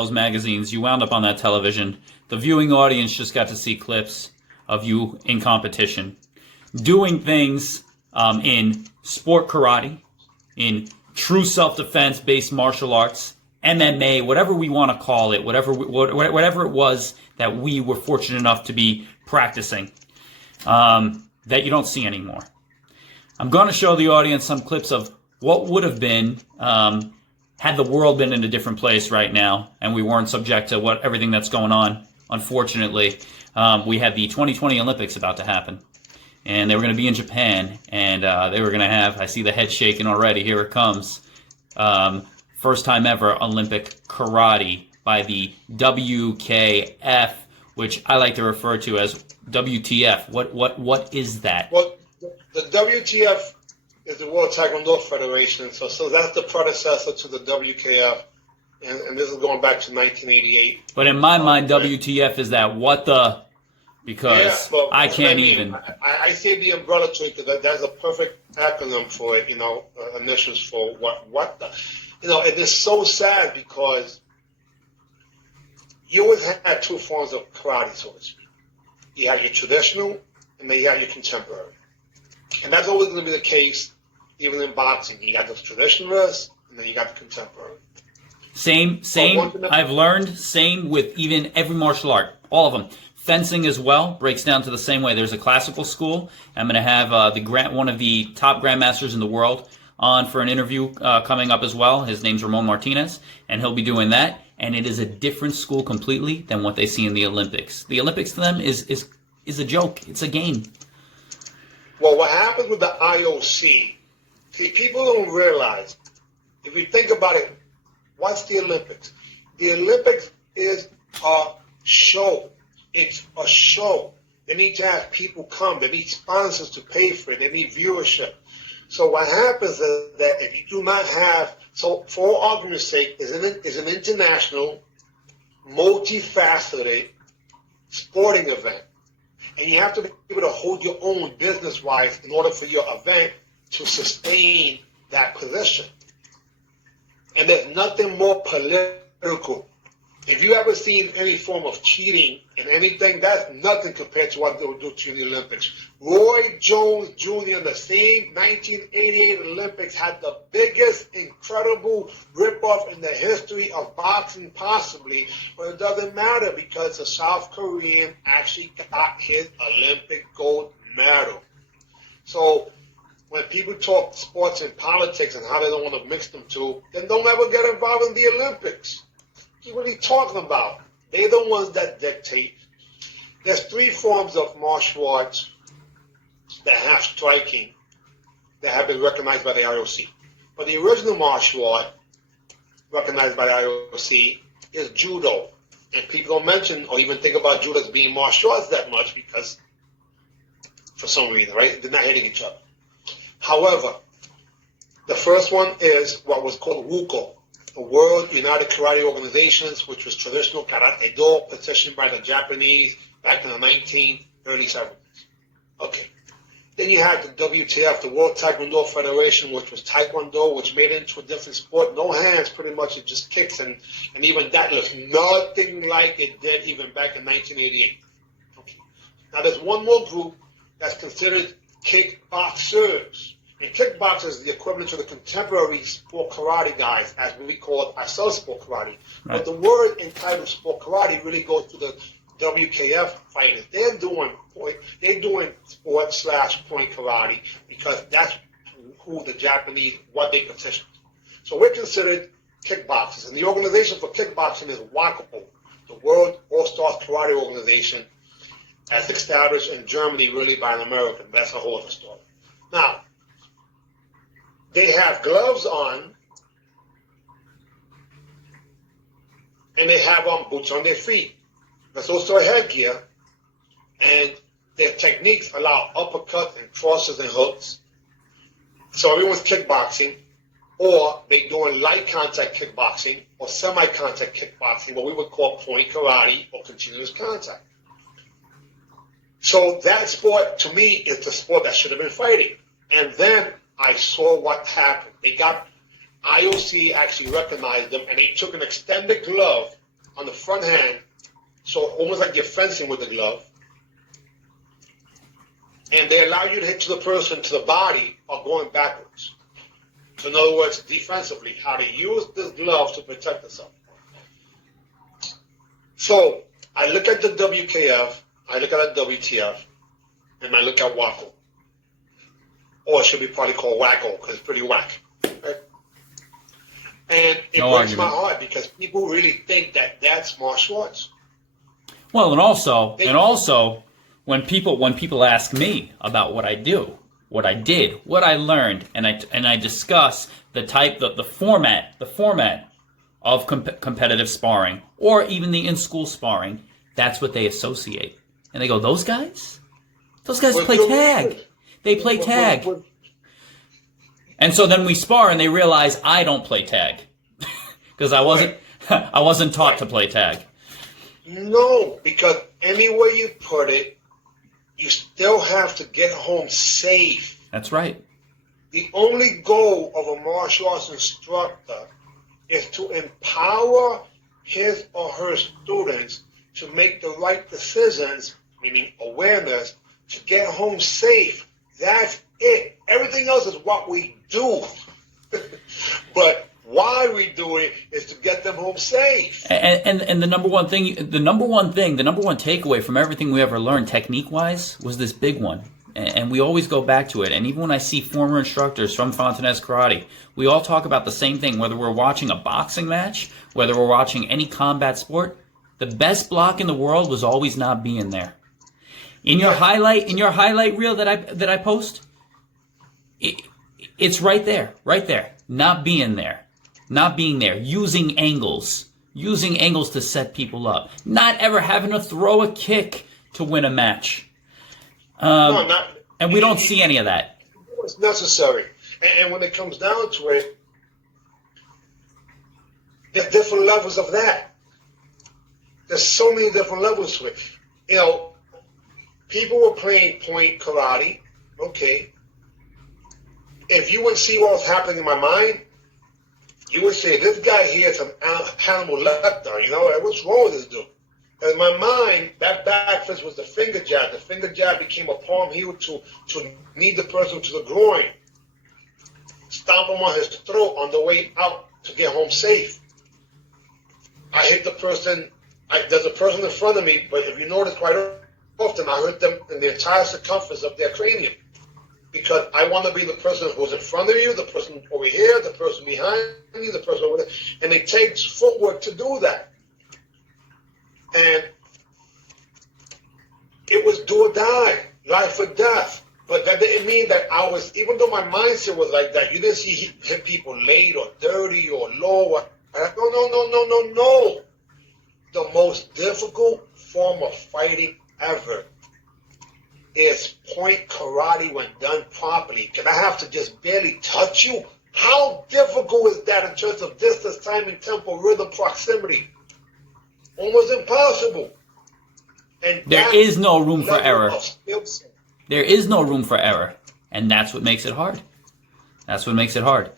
those magazines, you wound up on that television. The viewing audience just got to see clips of you in competition, doing things in sport karate, in true self-defense based martial arts, MMA, whatever we want to call it, whatever it was that we were fortunate enough to be practicing, that you don't see anymore. I'm going to show the audience some clips of what would have been had the world been in a different place right now and we weren't subject to everything that's going on. Unfortunately, we had the 2020 Olympics about to happen, and they were going to be in Japan, and they were going to have, I see the head shaking already, here it comes, first time ever Olympic karate by the WKF, which I like to refer to as WTF. What is that? Well, the WTF is the World Taekwondo Federation, so that's the predecessor to the WKF, and this is going back to 1988. But in my mind, WTF is that what the, because I can't even. I say the umbrella to it because that's a perfect acronym for it, initials for what the, it is so sad because you always had two forms of karate, so to speak. You had your traditional, and then you had your contemporary. And that's always going to be the case, even in boxing. You got the traditionalists, and then you got the contemporary. Same. I've learned same with even every martial art, all of them. Fencing as well breaks down to the same way. There's a classical school. I'm going to have one of the top grandmasters in the world on for an interview coming up as well. His name's Ramon Martinez, and he'll be doing that. And it is a different school completely than what they see in the Olympics. The Olympics to them is a joke. It's a game. Well, what happens with the IOC? See, people don't realize. If you think about it, what's the Olympics? The Olympics is a show. It's a show. They need to have people come. They need sponsors to pay for it. They need viewership. So what happens is that if you do not have, so for argument's sake, is an international, multifaceted sporting event. And you have to be able to hold your own business-wise in order for your event to sustain that position. And there's nothing more political. If you ever seen any form of cheating in anything, that's nothing compared to what they will do to you in the Olympics. Roy Jones Jr. in the same 1988 Olympics had the biggest, incredible ripoff in the history of boxing possibly, but it doesn't matter because the South Korean actually got his Olympic gold medal. So when people talk sports and politics and how they don't want to mix them two, then don't ever get involved in the Olympics. What are you talking about? They're the ones that dictate. There's three forms of martial arts that have striking that have been recognized by the IOC. But the original martial art recognized by the IOC is judo. And people don't mention or even think about judo as being martial arts that much because, for some reason, right, they're not hitting each other. However, the first one is what was called WUKO, the World United Karate Organizations, which was traditional karate do petitioned by the Japanese back in the early 70s. Okay. Then you had the WTF, the World Taekwondo Federation, which was Taekwondo, which made it into a different sport. No hands, pretty much, it just kicks, and even that looks nothing like it did even back in 1988. Okay. Now there's one more group that's considered kickboxers. And kickboxers is the equivalent to the contemporary sport karate guys, as we call it ourselves sport karate. Right. But the word entitled sport karate really goes to the WKF fighters. They're doing sport/point karate because that's who the Japanese, what they petitioned. So we're considered kickboxers. And the organization for kickboxing is WAKO, the World All-Star Karate Organization, as established in Germany really by an American. That's a whole other story. Now, they have gloves on, and they have boots on their feet. That's also a headgear, and their techniques allow uppercuts and crosses and hooks. So everyone's kickboxing, or they're doing light contact kickboxing or semi-contact kickboxing, what we would call point karate or continuous contact. So that sport, to me, is the sport that should have been fighting. And then I saw what happened. IOC actually recognized them, and they took an extended glove on the front hand, so almost like you're fencing with the glove. And they allow you to hit to the person, to the body, or going backwards. So in other words, defensively, how to use this glove to protect yourself. So I look at the WKF, I look at the WTF, and I look at WACO. Or it should be probably called WACO, because it's pretty whack. Right? And it breaks my heart because people really think that that's martial arts. Well, and also, when people ask me about what I do, what I did, what I learned, and I discuss the format of competitive sparring, or even the in-school sparring, that's what they associate, and they go, those guys play tag. They play tag. And so then we spar, and they realize I don't play tag because I wasn't taught to play tag. No, because any way you put it, you still have to get home safe. That's right. The only goal of a martial arts instructor is to empower his or her students to make the right decisions, meaning awareness, to get home safe. That's it. Everything else is what we do. But why we do it is to get them home safe. And the number one takeaway from everything we ever learned technique-wise was this big one. And we always go back to it. And even when I see former instructors from Fontanez Karate, we all talk about the same thing, whether we're watching a boxing match, whether we're watching any combat sport. The best block in the world was always not being there. In your highlight reel that I post, it's right there. Not being there. Using angles to set people up. Not ever having to throw a kick to win a match. And we don't see any of that. It's necessary. And when it comes down to it, there's different levels of that. There's so many different levels to it. You know, people were playing point karate. Okay. If you would see what was happening in my mind, you would say, this guy here is an Hannibal Lecter. You know, what's wrong with this dude? In my mind, that back fist was the finger jab. The finger jab became a palm heel to knee the person to the groin. Stomp him on his throat on the way out to get home safe. I hit the person. There's a person in front of me, but if you notice quite often, I hit them in the entire circumference of their cranium. Because I want to be the person who's in front of you, the person over here, the person behind you, the person over there. And it takes footwork to do that. And it was do or die, life or death. But that didn't mean that I was, even though my mindset was like that, you didn't see hit people late or dirty or low. No. The most difficult form of fighting ever is point karate when done properly. Can I have to just barely touch you? How difficult is that in terms of distance, timing, tempo, rhythm, proximity? Almost impossible. And there is no room for error. There is no room for error. And that's what makes it hard. That's what makes it hard.